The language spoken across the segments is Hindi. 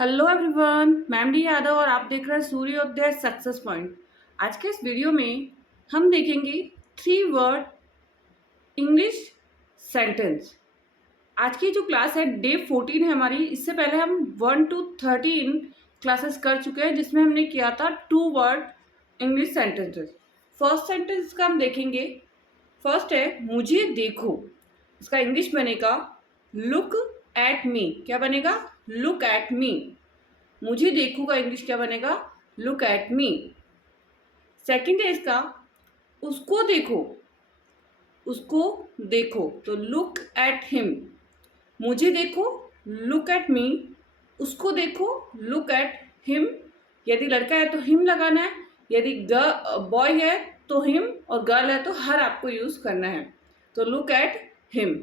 हेलो एवरीवन, मैं डी यादव और आप देख रहे हैं सूर्योदय सक्सेस पॉइंट। आज के इस वीडियो में हम देखेंगे 3 वर्ड इंग्लिश सेंटेंस। आज की जो क्लास है डे 14 है हमारी। इससे पहले हम 1 to 13 क्लासेस कर चुके हैं जिसमें हमने किया था 2 word English sentences. First sentence का हम देखेंगे। फर्स्ट है मुझे देखो। इसका इंग्लिश बनेगा लुक एट मी। क्या बनेगा? Look at me. मुझे देखो का इंग्लिश क्या बनेगा? Look at me. सेकंड है इसका उसको देखो। उसको देखो तो लुक एट हिम। मुझे देखो लुक एट मी। उसको देखो लुक एट हिम। यदि लड़का है तो हिम लगाना है, यदि बॉय है तो हिम, और गर्ल है तो हर आपको यूज करना है। तो लुक एट हिम।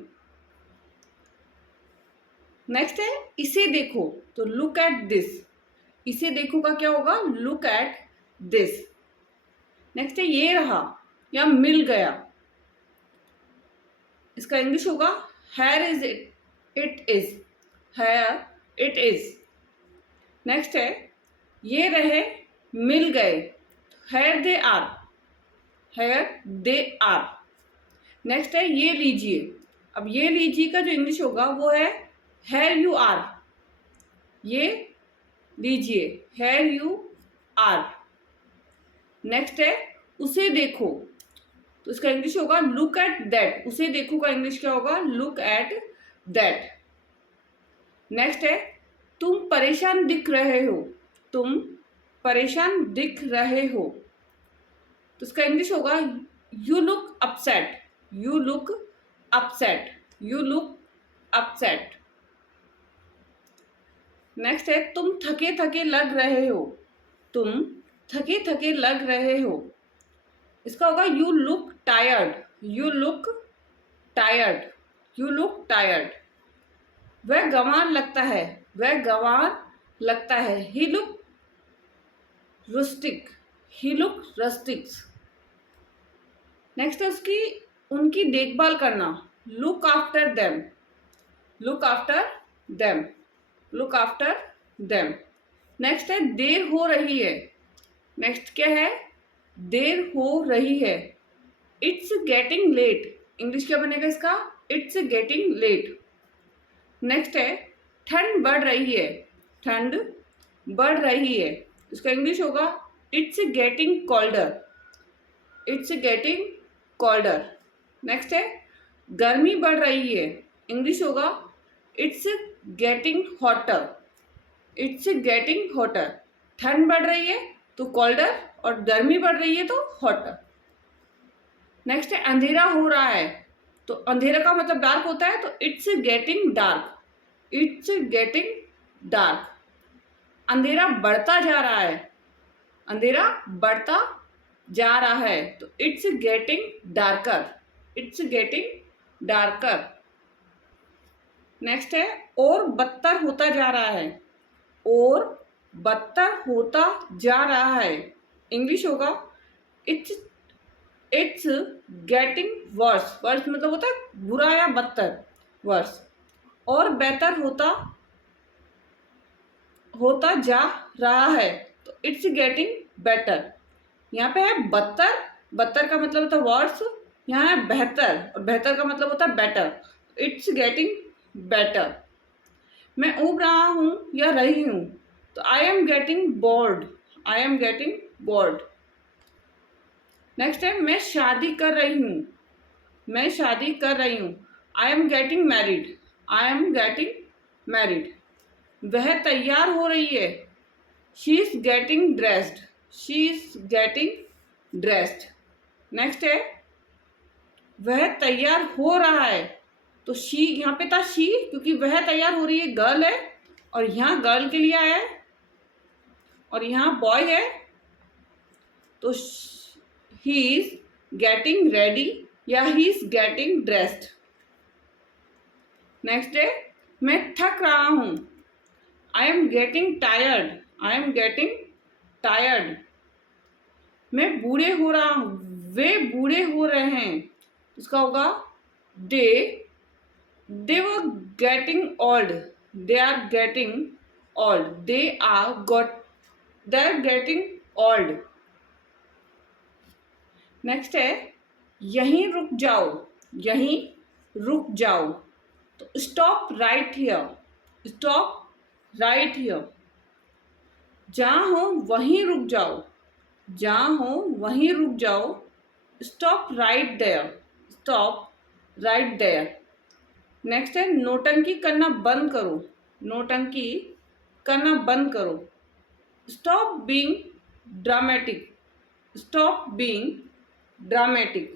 नेक्स्ट है इसे देखो तो लुक एट दिस। इसे देखो का क्या होगा? Look at this. नेक्स्ट है ये रहा या मिल गया। इसका इंग्लिश होगा here is it. It is. Here it is. Next है ये रहे मिल गए। Here they are. Here they are. Next है ये लीजिए। अब ये लीजिए का जो इंग्लिश होगा वो है हेयर यू आर। ये लीजिए हेयर यू आर। नेक्स्ट है उसे देखो तो इसका इंग्लिश होगा लुक एट दैट। उसे देखो का इंग्लिश क्या होगा? Look at that. नेक्स्ट है तुम परेशान दिख रहे हो। तुम परेशान दिख रहे हो तो इसका इंग्लिश होगा you look upset. You look upset. You look upset. Next है तुम थके थके लग रहे हो। तुम थके थके लग रहे हो। इसका होगा you look tired. You look tired. You look tired. वह गंवार लगता है। वह गंवार लगता है। ही लुक रुस्टिक। ही लुक रस्टिक्स। नेक्स्ट है उसकी उनकी देखभाल करना। Look after them. Look after them. Look after them. Next है देर हो रही है। नेक्स्ट क्या है? देर हो रही है। It's getting late. इंग्लिश क्या बनेगा इसका? It's getting late. नेक्स्ट है ठंड बढ़ रही है। ठंड बढ़ रही है। इसका इंग्लिश होगा it's getting colder. It's getting colder. Next है गर्मी बढ़ रही है। इंग्लिश होगा it's getting hotter. It's getting hotter. ठंड बढ़ रही है तो कोल्डर, और गर्मी बढ़ रही है तो हॉटर। नेक्स्ट है अंधेरा हो रहा है तो अंधेरा का मतलब डार्क होता है तो it's getting dark. It's getting dark. अंधेरा बढ़ता जा रहा है। अंधेरा बढ़ता जा रहा है तो it's getting darker. It's getting darker. Next है और बदतर होता जा रहा है। और बदतर होता जा रहा है। इंग्लिश होगा it's it's getting worse. Worse मतलब होता है बुरा या बदतर। वर्स। और बेहतर होता होता जा रहा है तो इट्स गेटिंग बेटर। यहाँ पे है बदतर। बदतर का मतलब होता है वर्स। यहाँ है बेहतर, और बेहतर का मतलब होता है बेटर। It's getting better. मैं ऊब रहा हूँ या रही हूँ तो I am getting bored. I am getting bored. Next है मैं शादी कर रही हूँ। मैं शादी कर रही हूँ। I am getting married. I am getting married. वह तैयार हो रही है। She is getting dressed. She is getting dressed. Next है वह तैयार हो रहा है तो शी, यहाँ पे था शी क्योंकि वह तैयार हो रही है गर्ल है, और यहाँ गर्ल के लिए आया है, और यहाँ बॉय है तो ही इज गेटिंग रेडी या he is getting dressed. Next है मैं थक रहा हूँ। I am getting tired. I am getting tired. मैं बूढ़े हो रहा हूँ। वे बूढ़े हो रहे हैं। इसका होगा they were getting old. They are getting old. They're getting old. Next है यहीं रुक जाओ, यहीं रुक जाओ, तो stop right here, stop right here. जहाँ हो वहीं रुक जाओ, जहाँ हो वहीं रुक जाओ, stop right there, stop right there. Next है नोटंकी करना बंद करो, नोटंकी करना बंद करो, stop being dramatic, stop being dramatic.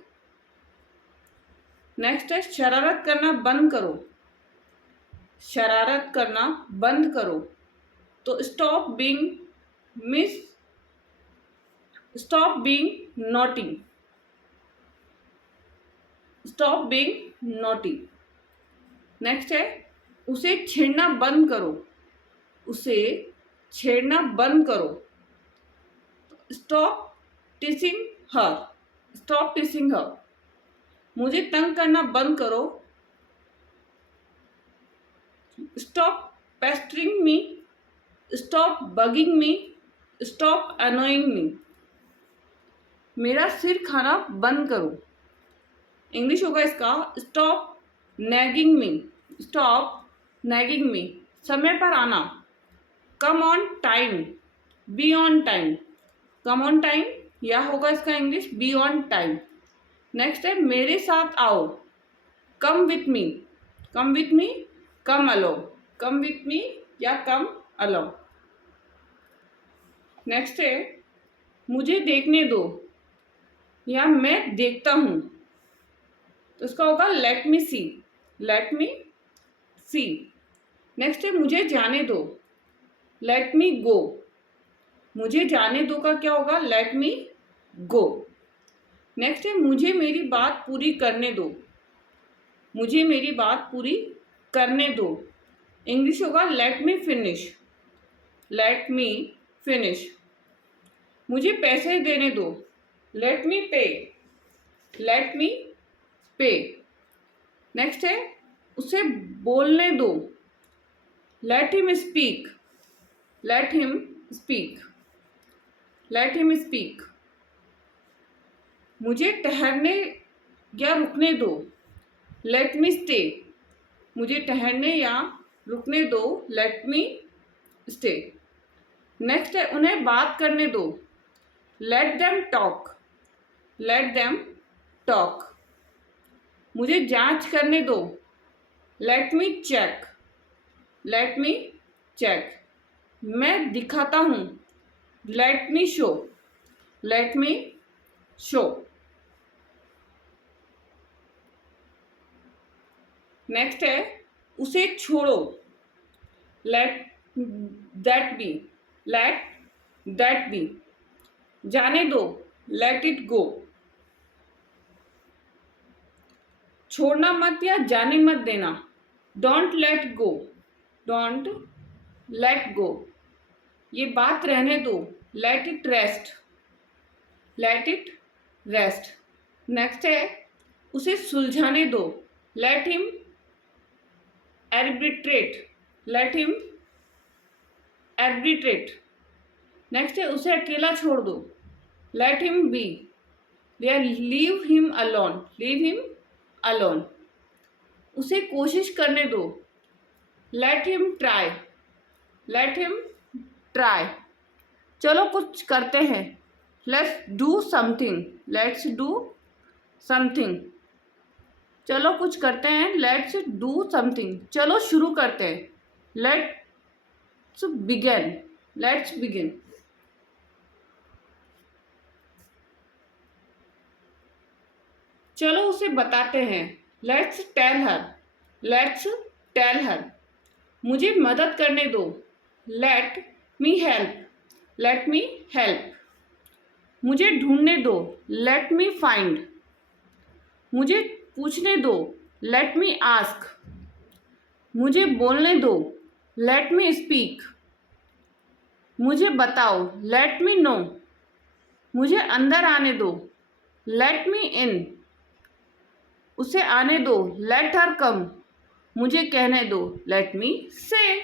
Next है शरारत करना बंद करो, शरारत करना बंद करो, तो stop being naughty, stop being naughty. Next है उसे छेड़ना बंद करो, उसे छेड़ना बंद करो, स्टॉप टीसिंग हर, स्टॉप टीसिंग हर। मुझे तंग करना बंद करो, स्टॉप पेस्टरिंग मी, स्टॉप बगिंग मी, स्टॉप अनोइंग मी। मेरा सिर खाना बंद करो, इंग्लिश होगा इसका स्टॉप नैगिंग मी, स्टॉप नैगिंग मी। समय पर आना, come on time, B on time, come on time या होगा इसका English B on time. Next है मेरे साथ आओ, come with me, come with me, come alone, come with me या कम अलो। नेक्स्ट है मुझे देखने दो या मैं देखता हूँ, तो इसका होगा लेट मी सी, लेट मी सी। नेक्स्ट है मुझे जाने दो, लेट मी गो, मुझे जाने दो का क्या होगा लेट मी गो। नेक्स्ट है मुझे मेरी बात पूरी करने दो, मुझे मेरी बात पूरी करने दो, इंग्लिश होगा let me finish, let me finish. मुझे पैसे देने दो, लेट मी पे, लेट मी पे। नेक्स्ट है उसे बोलने दो, let him speak, let him speak, let him speak. मुझे ठहरने या रुकने दो, लेट मी स्टे, मुझे ठहरने या रुकने दो, लेट मी स्टे। नेक्स्ट है उन्हें बात करने दो, let them talk, let them talk. मुझे जांच करने दो, let me check, let me check. मैं दिखाता हूँ, let me show, let me show. Next है उसे छोड़ो, let that be, let that be. जाने दो, लेट इट गो। छोड़ना मत या जाने मत देना, don't let go, don't let go. ये बात रहने दो, let it rest, let it rest. Next है उसे सुलझाने दो, let him arbitrate, let him arbitrate। Next है उसे अकेला छोड़ दो, let him be या leave him alone, leave him alone। उसे कोशिश करने दो, let him try, let him try। चलो कुछ करते हैं, let's do something, let's do something। चलो कुछ करते हैं, लेट्स डू समथिंग। चलो शुरू करते हैं, लेट्स बिगिन, लेट्स बिगिन। चलो उसे बताते हैं, let's tell her, let's tell her. मुझे मदद करने दो, let me help, let me help. मुझे ढूंढने दो, लेट मी फाइंड। मुझे पूछने दो, लेट मी आस्क। मुझे बोलने दो, लेट मी स्पीक। मुझे बताओ, लेट मी नो। मुझे अंदर आने दो, लेट मी इन। उसे आने दो, लेट हर कम। मुझे कहने दो, लेट मी से।